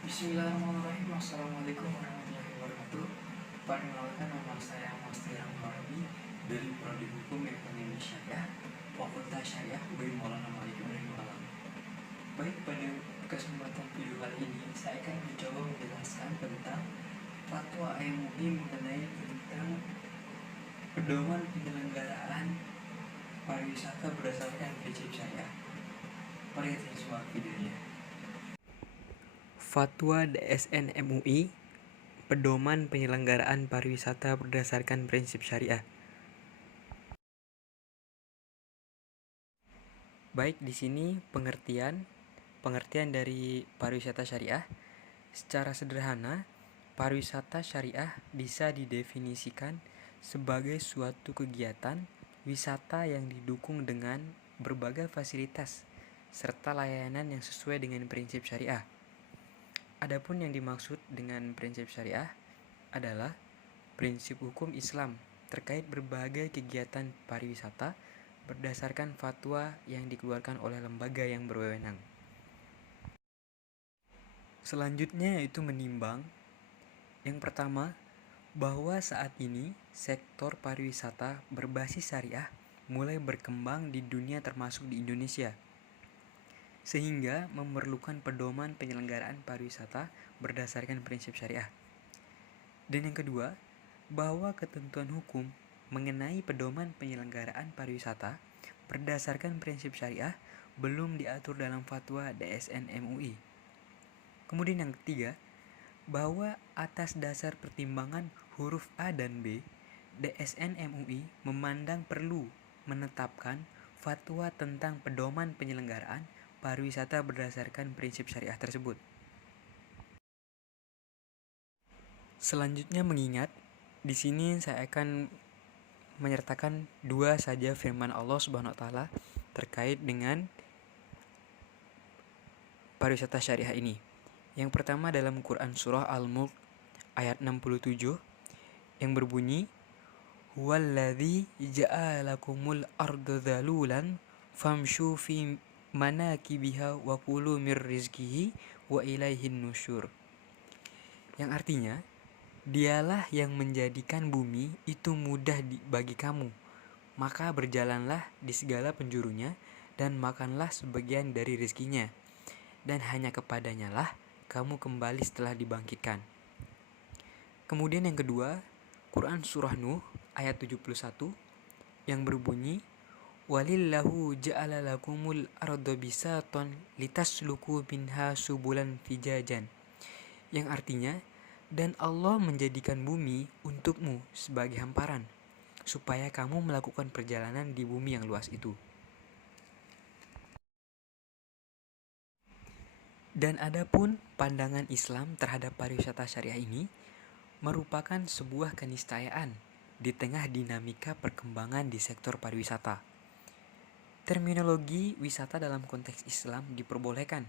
Bismillahirrahmanirrahim. Assalamualaikum warahmatullahi wabarakatuh. Perkenalkan, nama saya Mas Tirang Farabi dari Prodi Hukum Ekonomi Syariah, Fakultas Syariah UI Maulana Malik Ibrahim Alam. Baik, pada kesempatan video kali ini saya akan mencoba menjelaskan tentang fatwa MUI mengenai tentang pedoman penyelenggaraan pariwisata berdasarkan prinsip syariah. Mari kita simak videonya. Fatwa DSN MUI, pedoman penyelenggaraan pariwisata berdasarkan prinsip syariah. Baik, di sini pengertian dari pariwisata syariah. Secara sederhana, pariwisata syariah bisa didefinisikan sebagai suatu kegiatan wisata yang didukung dengan berbagai fasilitas serta layanan yang sesuai dengan prinsip syariah. Adapun yang dimaksud dengan prinsip syariah adalah prinsip hukum Islam terkait berbagai kegiatan pariwisata berdasarkan fatwa yang dikeluarkan oleh lembaga yang berwenang. Selanjutnya yaitu menimbang. Yang pertama, bahwa saat ini sektor pariwisata berbasis syariah mulai berkembang di dunia termasuk di Indonesia, sehingga memerlukan pedoman penyelenggaraan pariwisata berdasarkan prinsip syariah. Dan yang kedua, bahwa ketentuan hukum mengenai pedoman penyelenggaraan pariwisata berdasarkan prinsip syariah belum diatur dalam fatwa DSN MUI. Kemudian yang ketiga, bahwa atas dasar pertimbangan huruf A dan B, DSN MUI memandang perlu menetapkan fatwa tentang pedoman penyelenggaraan pariwisata berdasarkan prinsip syariah tersebut. Selanjutnya mengingat, di sini saya akan menyertakan dua saja firman Allah Subhanahu wa taala terkait dengan pariwisata syariah ini. Yang pertama dalam Quran surah Al-Mulk ayat 67 yang berbunyi, "Huwallazi ja'alakumul arda dhalulan famshu fi manakibiha wa kulu mir rizqihi wa ilaihin nusyur." Yang artinya, Dialah yang menjadikan bumi itu mudah bagi kamu, maka berjalanlah di segala penjurunya dan makanlah sebagian dari rezekinya, dan hanya kepadanya lah kamu kembali setelah dibangkitkan. Kemudian yang kedua, Quran surah Nuh ayat 71 yang berbunyi, "Walillahu ja'ala lakumul arda bisaton litasluku minha subulan fijajan." Yang artinya, dan Allah menjadikan bumi untukmu sebagai hamparan, supaya kamu melakukan perjalanan di bumi yang luas itu. Dan adapun pandangan Islam terhadap pariwisata syariah ini merupakan sebuah keniscayaan di tengah dinamika perkembangan di sektor pariwisata. Terminologi wisata dalam konteks Islam diperbolehkan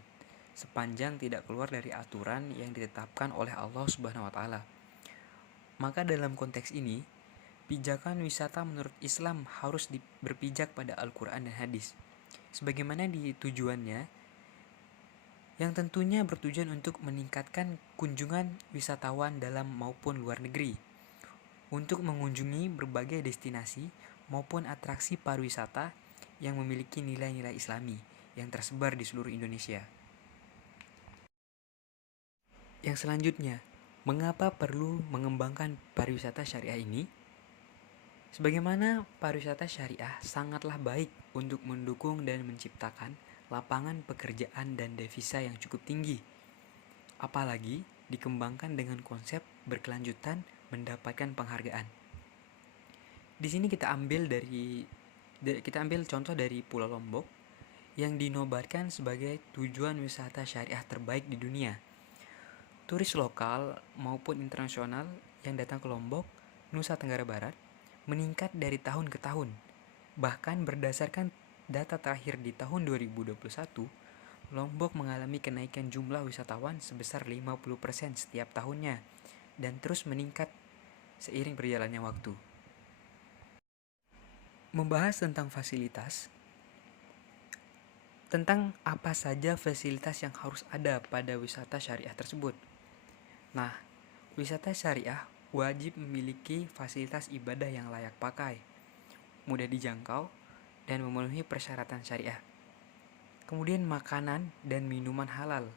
sepanjang tidak keluar dari aturan yang ditetapkan oleh Allah Subhanahu wa taala. Maka dalam konteks ini, pijakan wisata menurut Islam harus berpijak pada Al-Qur'an dan hadis. Sebagaimana di tujuannya, yang tentunya bertujuan untuk meningkatkan kunjungan wisatawan dalam maupun luar negeri, untuk mengunjungi berbagai destinasi maupun atraksi pariwisata yang memiliki nilai-nilai Islami yang tersebar di seluruh Indonesia. Yang selanjutnya, mengapa perlu mengembangkan pariwisata syariah ini? Sebagaimana pariwisata syariah sangatlah baik untuk mendukung dan menciptakan lapangan pekerjaan dan devisa yang cukup tinggi. Apalagi dikembangkan dengan konsep berkelanjutan mendapatkan penghargaan. Di sini kita ambil contoh dari Pulau Lombok yang dinobatkan sebagai tujuan wisata syariah terbaik di dunia. Turis lokal maupun internasional yang datang ke Lombok, Nusa Tenggara Barat, meningkat dari tahun ke tahun. Bahkan berdasarkan data terakhir di tahun 2021, Lombok mengalami kenaikan jumlah wisatawan sebesar 50% setiap tahunnya dan terus meningkat seiring berjalannya waktu. Membahas tentang fasilitas, tentang apa saja fasilitas yang harus ada pada wisata syariah tersebut. Nah, wisata syariah wajib memiliki fasilitas ibadah yang layak pakai, mudah dijangkau, dan memenuhi persyaratan syariah. Kemudian makanan dan minuman halal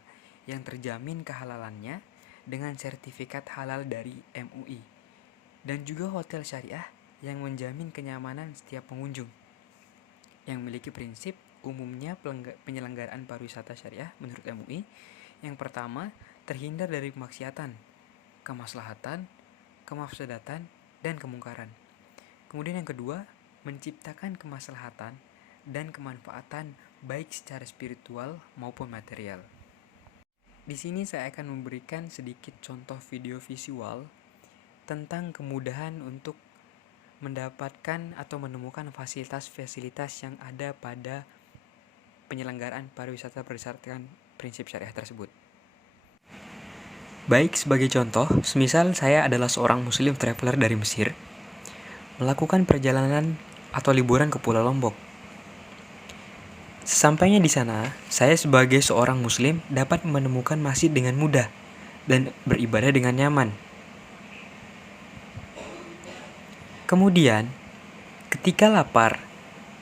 yang terjamin kehalalannya dengan sertifikat halal dari MUI. Dan juga hotel syariah yang menjamin kenyamanan setiap pengunjung. Yang memiliki prinsip umumnya penyelenggaraan pariwisata syariah menurut MUI. Yang pertama, terhindar dari kemaksiatan, kemaslahatan, kemafsadatan, dan kemungkaran. Kemudian yang kedua, menciptakan kemaslahatan dan kemanfaatan baik secara spiritual maupun material. Di sini saya akan memberikan sedikit contoh video visual tentang kemudahan untuk mendapatkan atau menemukan fasilitas-fasilitas yang ada pada penyelenggaraan pariwisata berdasarkan prinsip syariah tersebut. Baik, sebagai contoh, semisal saya adalah seorang muslim traveler dari Mesir, melakukan perjalanan atau liburan ke Pulau Lombok. Sesampainya di sana, saya sebagai seorang muslim dapat menemukan masjid dengan mudah dan beribadah dengan nyaman. Kemudian, ketika lapar,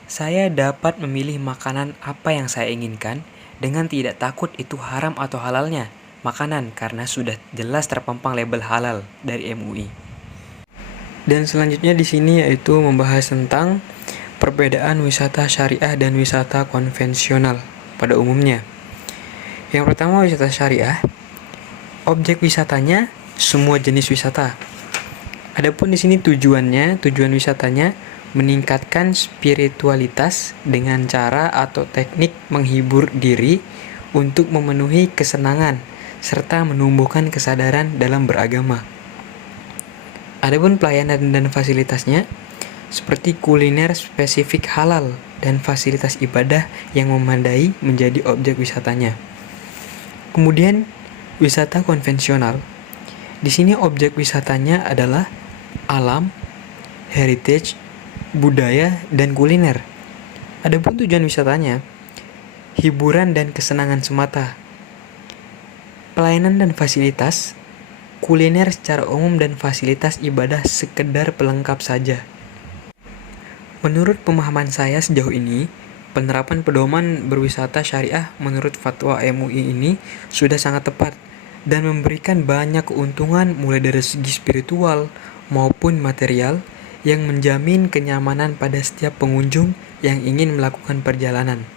saya dapat memilih makanan apa yang saya inginkan dengan tidak takut itu haram atau halalnya makanan karena sudah jelas terpampang label halal dari MUI. Dan selanjutnya di sini yaitu membahas tentang perbedaan wisata syariah dan wisata konvensional pada umumnya. Yang pertama, wisata syariah, objek wisatanya semua jenis wisata. Adapun di sini tujuan wisatanya meningkatkan spiritualitas dengan cara atau teknik menghibur diri untuk memenuhi kesenangan serta menumbuhkan kesadaran dalam beragama. Adapun pelayanan dan fasilitasnya seperti kuliner spesifik halal dan fasilitas ibadah yang memadai menjadi objek wisatanya. Kemudian wisata konvensional. Di sini objek wisatanya adalah alam, heritage, budaya, dan kuliner. Adapun tujuan wisatanya hiburan dan kesenangan semata. Pelayanan dan fasilitas, kuliner secara umum dan fasilitas ibadah sekedar pelengkap saja. Menurut pemahaman saya sejauh ini, penerapan pedoman berwisata syariah menurut fatwa MUI ini sudah sangat tepat dan memberikan banyak keuntungan mulai dari segi spiritual maupun material yang menjamin kenyamanan pada setiap pengunjung yang ingin melakukan perjalanan.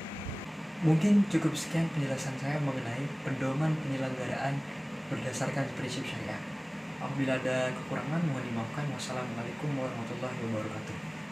Mungkin cukup sekian penjelasan saya mengenai pedoman penyelenggaraan berdasarkan prinsip syariah. Apabila ada kekurangan mohon dimaafkan. Wassalamualaikum warahmatullahi wabarakatuh.